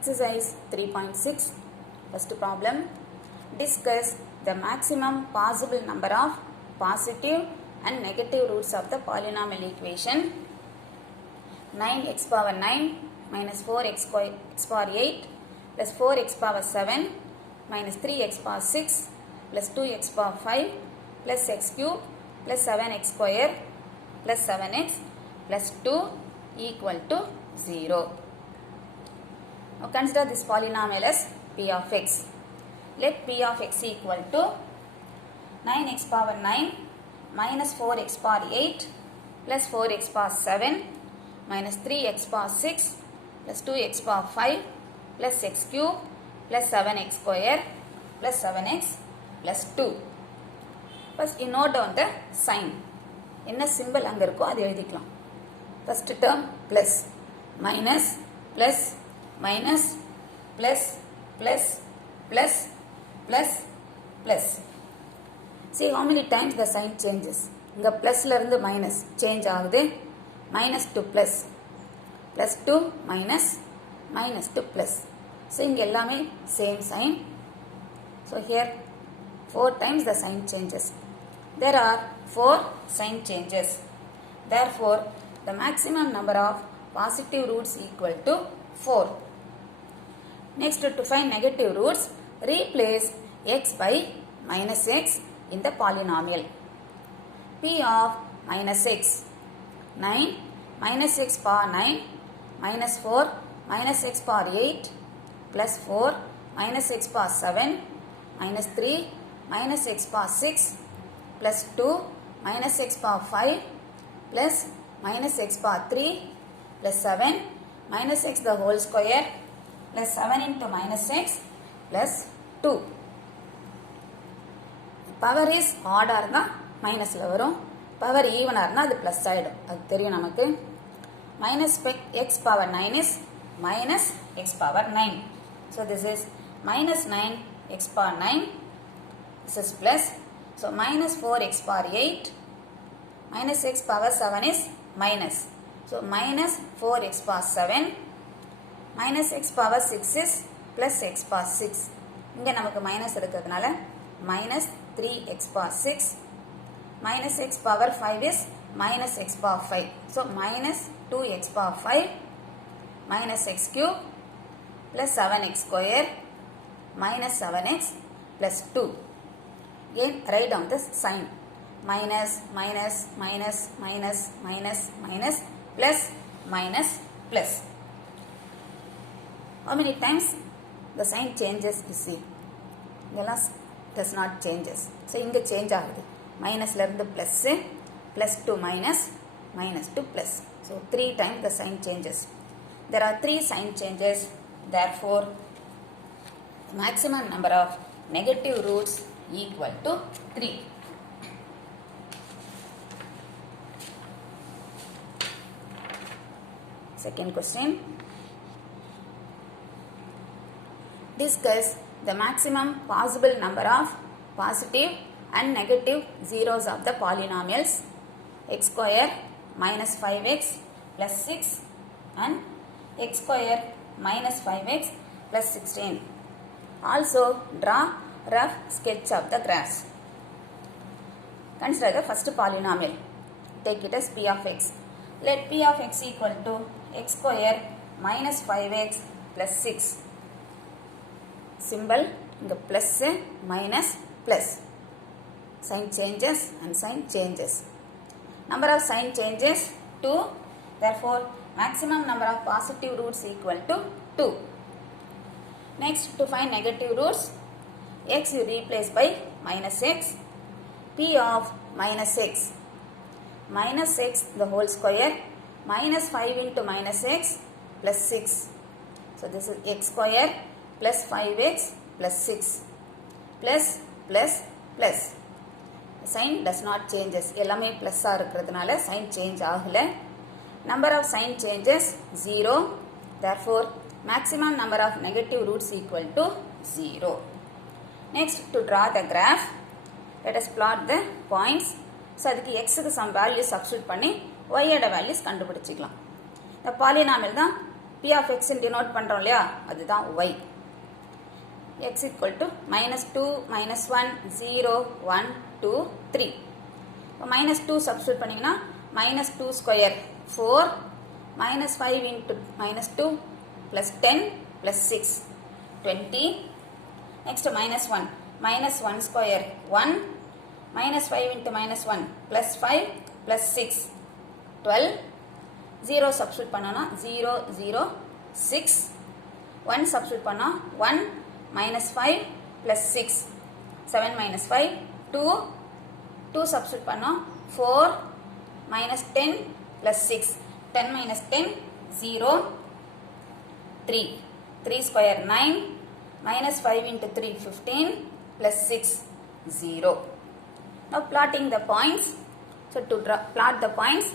Exercise 3.6. First problem. Discuss the maximum possible number of positive and negative roots of the polynomial equation 9x power 9 minus 4x power 8 plus 4x power 7 minus 3x power 6 plus 2x power 5 plus x cube plus 7x square plus 7x plus 2 equal to 0. Now consider this polynomial as p of x. Let p of x equal to 9x power 9 minus 4x power 8 plus 4x power 7 minus 3x power 6 plus 2x power 5 plus x cube plus 7x square plus 7x plus 2. First you note down the sign. என்ன symbol அங்க இருக்கோ அது எழுதிக்கலாம். First term plus minus plus minus plus plus plus plus plus. See how many times the sign changes. இங்க plusல இருந்து minus change ஆகுது. Minus to plus, plus to minus, minus to plus. So இங்க எல்லாமே same sign. So here 4 times the sign changes. There are 4 sign changes. Therefore, the maximum number of positive roots equal to 4. Next, to find negative roots, replace x by minus x in the polynomial. P of minus x, 9 minus x power 9 minus 4 minus x power 8 plus 4 minus x power 7 minus 3 minus x power 6 plus 2 minus x power 5 plus minus x power 3 plus 7 minus x the whole square plus 7 into minus x plus 2. Power is odd ஆர்னா மைனஸில் வரும். Power ஈவனாக இருந்தால் அது plus ஆகிடும். அது தெரியும் நமக்கு. Minus x power 9 is minus x power 9. So this is minus 9 x power 9. This is plus. So minus 4x power 8 minus x power 7 is minus. So minus 4x power 7 minus x power 6 is plus x power 6. இங்கே நமக்கு minus இருக்கிறதுனால minus 3x power 6 minus x power 5 is minus x power 5. So minus 2x power 5 minus x cube plus 7x square minus 7x plus 2. Again write down the sign. Minus, minus, minus, minus, minus, minus, plus, minus, plus. How many times the sign changes you see? The last does not changes. So inga change ஆகுது. Minusல இருந்து plus, plus to minus, minus to plus. So 3 times the sign changes. There are 3 sign changes. Therefore, the maximum number of negative roots equal to 3. Second question. Discuss the maximum possible number of positive and negative zeros of the polynomials x square minus 5x plus 6 and x square minus 5x plus 16. Also draw rough sketch of the graphs. Consider the first polynomial. Take it as p of x. Let p of x equal to x square minus 5x plus 6. Symbol the plus minus plus. Sign changes and sign changes. Number of sign changes 2. Therefore, maximum number of positive roots equal to 2. Next, to find negative roots, x you replace by minus x. P of minus x. Minus x the whole square minus 5 into minus x plus 6. So this is x square plus 5x plus 6 plus plus plus. Sign does not changes. எல்லாமே plus இருக்கிறதுனால sign change ஆகல. Number of sign changes 0. Therefore, maximum number of negative roots equal to 0. Next, to draw the graph, let us plot the points. So அதுக்கு x க்கு some value substitute பண்ணி y ஓட values கண்டுபிடிச்சிக்கலாம். இந்த polynomial தான் p of x denote பண்ணுறோம் இல்லையா அதுதான் y. x equal to -2, -1, 0, 1, 2, 3. இப்போ -2 substitute பண்ணிங்கன்னா -2 square 4, -5 into -2 plus 10 plus 6 20. Next -1, -1 square 1, -5 into -1 plus 5 plus 6 12. 0 substitute பண்ணோம்னா 0, 0, 6. 1 substitute பண்ணோம் 1 -5 plus 6 7 minus 5 2. 2 substitute பண்ணோம் 4 minus 10 plus 6 10 minus 10 0 3. 3 square 9 minus 5 into 3 15 plus 6 0. Now plotting the points. So to plot the points,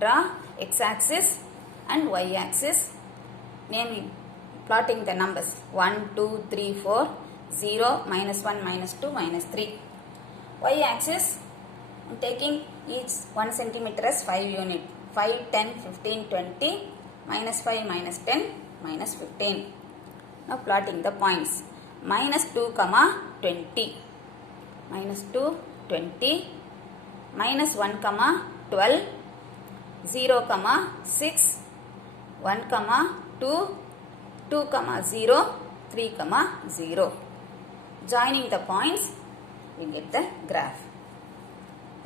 draw x-axis and y-axis. Naming, plotting the numbers 1, 2, 3, 4, 0, -1, -2, -3. Y-axis, I'm taking each 1 centimeter as 5 unit. 5, 10, 15, 20, -5, -10, -15. Now plotting the points. -2, -20. -2, 20. -1, 12. 0, 6. 1, 2. 2, 0. 3, 0. Joining the points, we get the graph.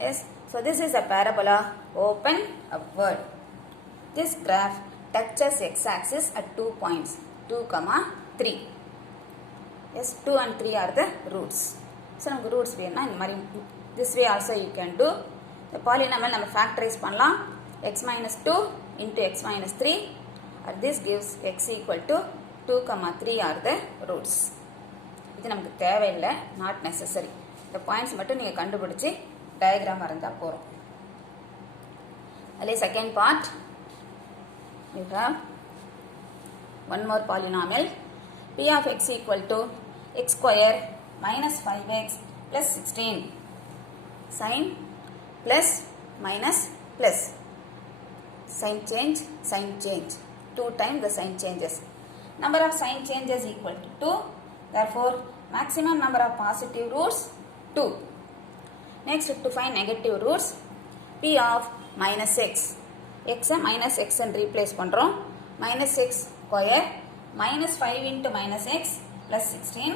Yes, so this is a parabola, open, upward. This graph touches x-axis at 2 points, 2, 3. Yes, 2 and 3 are the roots. So, நமக்கு roots வேணும்னா இந்த மாதிரி this way also you can do. The polynomial நம்ம factorize பண்ணலாம். x minus 2 into x minus 3, or this gives x equal to 2, 3 are the roots. இது நமக்கு தேவையில்லை, not necessary. இந்த பாயிண்ட்ஸ் மட்டும் நீங்கள் கண்டுபிடிச்சி டயக்ராம் வரைஞ்சால் போகிறோம். அதிலே second part, you have one more polynomial. p of x equal to x square minus 5x plus 16. Sign plus minus plus. Sign change, 2 times the sign changes. Number of sign changes equal to 2. Therefore, maximum number of positive roots 2. Next, to find negative roots, p of minus x. x minus x and replace பண்றோம். Minus x square minus 5 into minus x plus 16.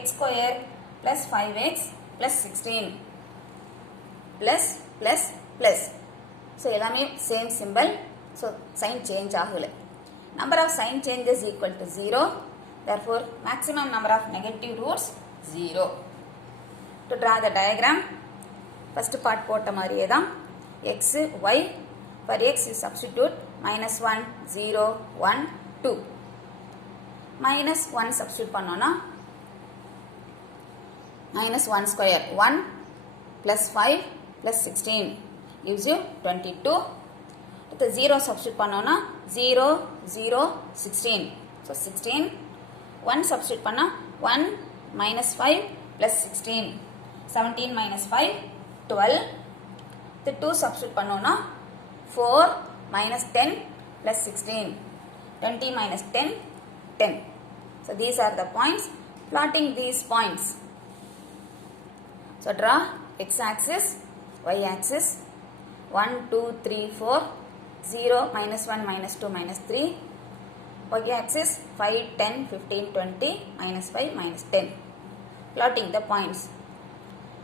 x square plus 5x plus 16. Plus. So, எல்லாமே same symbol. So, sign change ஆகல. Number of sign changes equal to 0. Therefore, maximum number of negative roots 0. To draw the diagram, first part போட்ட மாதிரியே தான் x, y. For x you substitute minus 1, 0, 1, 2. Minus 1 substitute பண்ணோம்னா minus 1 square 1 plus 5 plus 16 gives you 22. The 0 substitute பண்ணோம்னா 0, 0, 16. So 16. 1 substitute பண்ணா 1 minus 5 plus 16. 17 minus 5, 12. The 2 substitute பண்ணோம்னா 4 minus 10 plus 16. 20 minus 10, 10. So these are the points. Plotting these points. So draw x-axis, y-axis. 1, 2, 3, 4. 0, minus 1, minus 2, minus 3. Y-axis 5, 10, 15, 20, minus 5, minus 10. Plotting the points.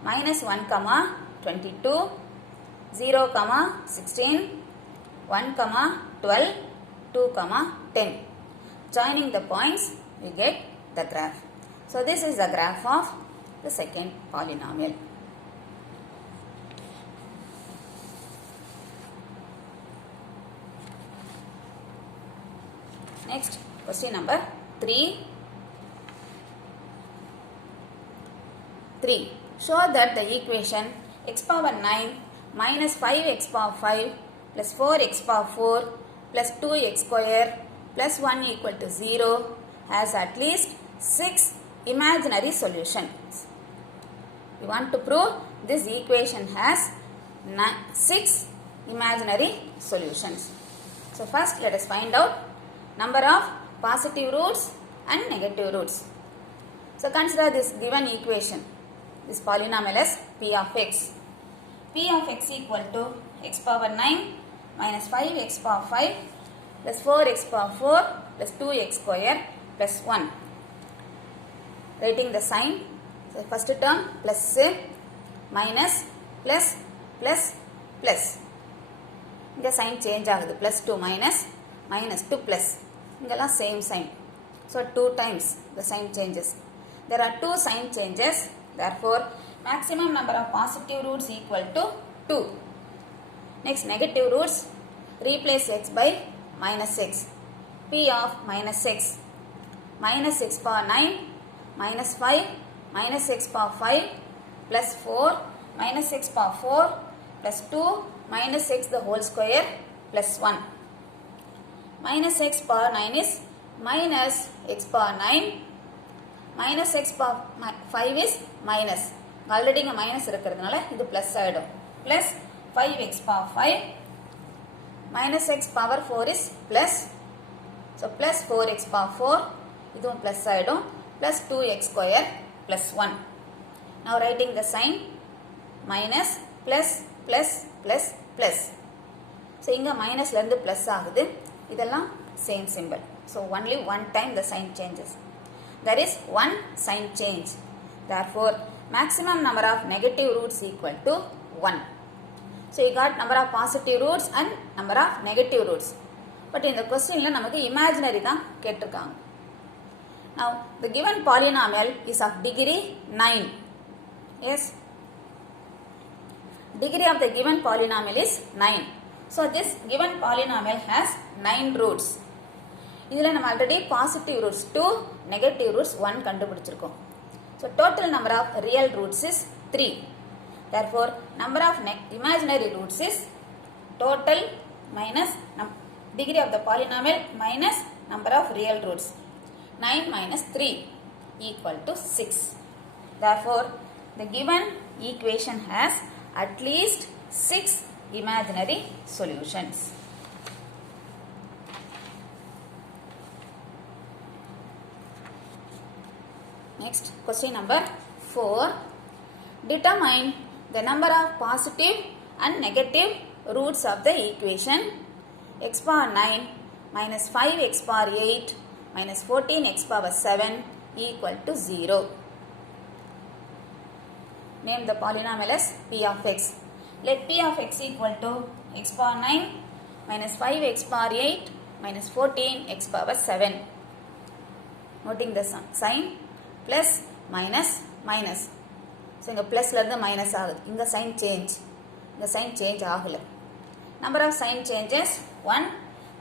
Minus 1, 22, 0, 16, 1, 12, 2, 10. Joining the points, we get the graph. So this is the graph of the second polynomial. Next, question number 3. 3. Show that the equation x power 9 minus 5x power 5 plus 4x power 4 plus 2x square plus 1 equal to 0 has at least 6 imaginary solutions. We want to prove this equation has 6 imaginary solutions. So first let us find out number of positive roots and negative roots. So consider this given equation. This polynomial is p of x. P of x equal to x power 9 minus 5x power 5 plus 4x power 4 plus 2x square plus 1. Writing the sign. So first term plus minus plus plus plus. The sign change ஆகுது. Plus to minus, minus to plus. இங்கெல்லாம் same sign. So 2 times the sign changes. There are 2 sign changes. Therefore, maximum number of positive roots equal to 2. Next, negative roots. Replace x by minus x. P of minus x. Minus x power 9 minus 5 minus x power 5 plus 4 minus x power 4 plus 2 minus x the whole square plus 1. Minus x power 9 is minus x power 9 minus x power 5 is minus. Already இங்க minus இருக்கிறதுனால இது plus ஆயிடும். Plus 5x power 5 minus x power 4 is plus. So plus 4x power 4 இதுவும் plus ஆயிடும். Plus 2x square plus 1. Now writing the sign minus plus plus plus plus. So இங்க minusல இருந்து plus ஆகுது. இதெல்லாம் same symbol. So only one time the sign changes. There is one sign change. Therefore, maximum number of negative roots equal to 1. So you got number of positive roots and number of negative roots. But in the question la namakku imaginary தான் கேட்டிருக்காங்க. Now the given polynomial is of degree 9. Yes. Degree of the given polynomial is 9. So this given polynomial has 9 roots. இதில் நம்ம already positive roots 2, negative roots 1 கண்டுபிடிச்சிருக்கோம். So total number of real roots is 3. Therefore, number of imaginary roots is total minus degree of the polynomial minus number of real roots. 9 minus 3 equal to 6. Therefore, the given equation has at least 6 imaginary solutions. Next, question number 4. Determine the number of positive and negative roots of the equation x power 9 minus 5x power 8 minus 14x power 7 equal to 0. Name the polynomial as p of x. Let p of x equal to x power 9 minus 5x power 8 minus 14x power 7. Noting the sign plus minus minus. So இங்க plusல இருந்து minus ஆகுது. இங்க sign change. இந்த sign change ஆகல. Number of sign changes 1.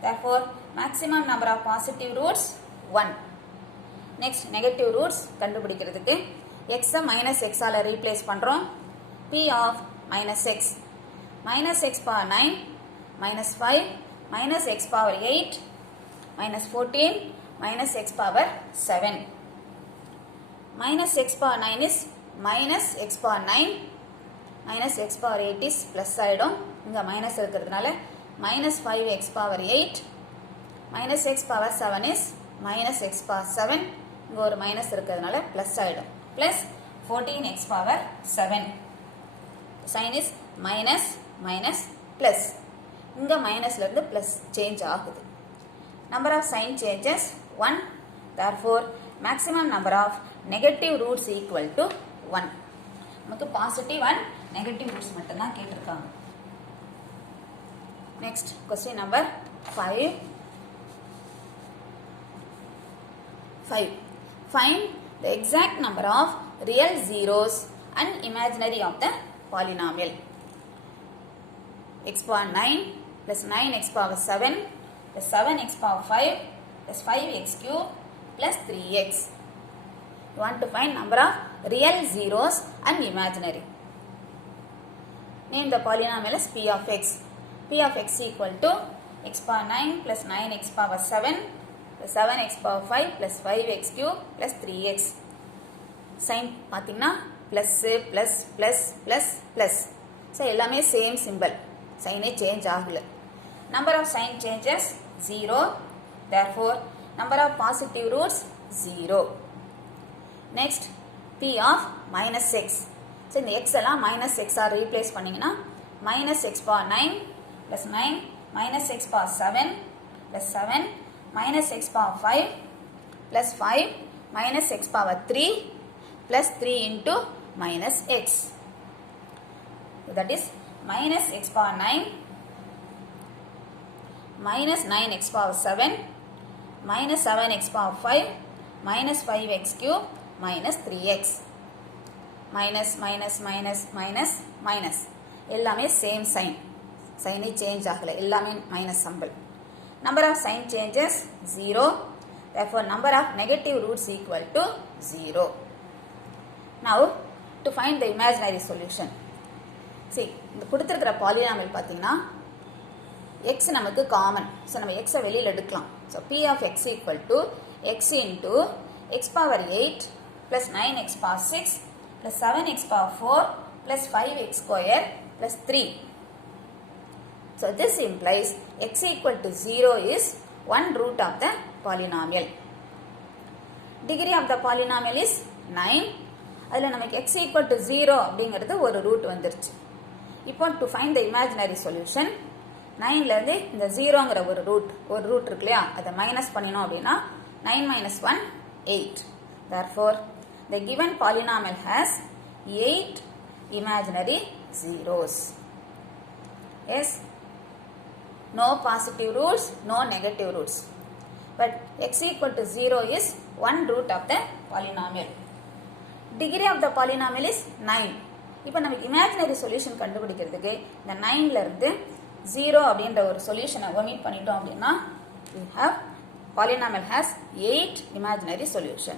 Therefore, maximum number of positive roots 1. Next, negative roots கண்டுபிடிக்கிறதுக்கு x minus x ஆல replace பண்றோம். p of minus x. Minus x power 9 minus 5 minus x power 8 minus 14 minus x power 7. Minus x power 9 is minus x power 9 minus x power 8 is plus ஆயிடும். இங்க minus இருக்கிறதுனால minus 5x power 8 minus x power 7 is minus x power 7. இங்க ஒரு minus இருக்கிறதுனால plus ஆயிடும். Plus 14x power 7. Sign is minus minus plus. இங்க minusல இருந்து plus change ஆகுது. Number of sign changes 1. Therefore, maximum number of negative roots equal to 1. நமக்கு positive and negative roots மட்டும்தான் கேட்டிருக்காங்க. Next, question number 5. 5. Find the exact number of real zeros and imaginary of the polynomial. X power 9 plus 9x power 7 plus 7x power 5 plus 5x cube plus 3x. You want to find number of real zeros and imaginary. Name the polynomial as p of x. P of x equal to x power 9 plus 9x power 7 plus 7x power 5 plus 5x cube plus 3x. Sign பார்த்தீங்கன்னா plus plus plus plus plus. So எல்லாமே same symbol. Sign change ஆகல. Number of sign changes 0. Therefore, number of positive roots 0. Next, P of minus x. So, இந்த x எல்லாம் minus x R replace பண்ணிங்கன்னா minus x power 9 plus 9 minus x power 7 plus 7 minus x power 5 plus 5 minus x power 3 plus 3 into minus x. So that is minus x power 9 minus 9x power 7 minus 7x power 5 minus 5x cube minus 3x. Minus minus minus minus minus எல்லாமே same sign. Sign change ஆகல எல்லாமே minus symbol. Number of sign changes 0. Therefore, number of negative roots equal to 0. Now, to find the imaginary solution. See, இந்த கொடுத்திருக்கிற polynomial பார்த்தீங்கன்னா x நமக்கு common. So, நம்ம x வெளியில் எடுக்கலாம். So, p of x equal to x into x power 8 plus 9x power 6 plus 7x power 4 plus 5x square plus 3. So, this implies x equal to 0 is one root of the polynomial. Degree of the polynomial is 9. அதில் நமக்கு x equal to 0 அப்படிங்கிறது ஒரு root வந்துருச்சு. இப்போ to find the imaginary solution 9லேருந்து இந்த 0ங்கிற ஒரு root இருக்கு இல்லையா அதை மைனஸ் பண்ணினோம் அப்படின்னா 9 minus 1 8. Therefore, the given polynomial has 8 imaginary zeros. Yes, no positive roots, no negative roots. But x equal to 0 is one root of the polynomial. Degree of the polynomial is 9. இப்போ நமக்கு imaginary solution கண்டுபிடிக்கிறதுக்கு இந்த 9லேருந்து 0 அப்படின்ற ஒரு சொல்யூஷனை omit பண்ணிட்டோம் அப்படின்னா we have polynomial has 8 imaginary solution.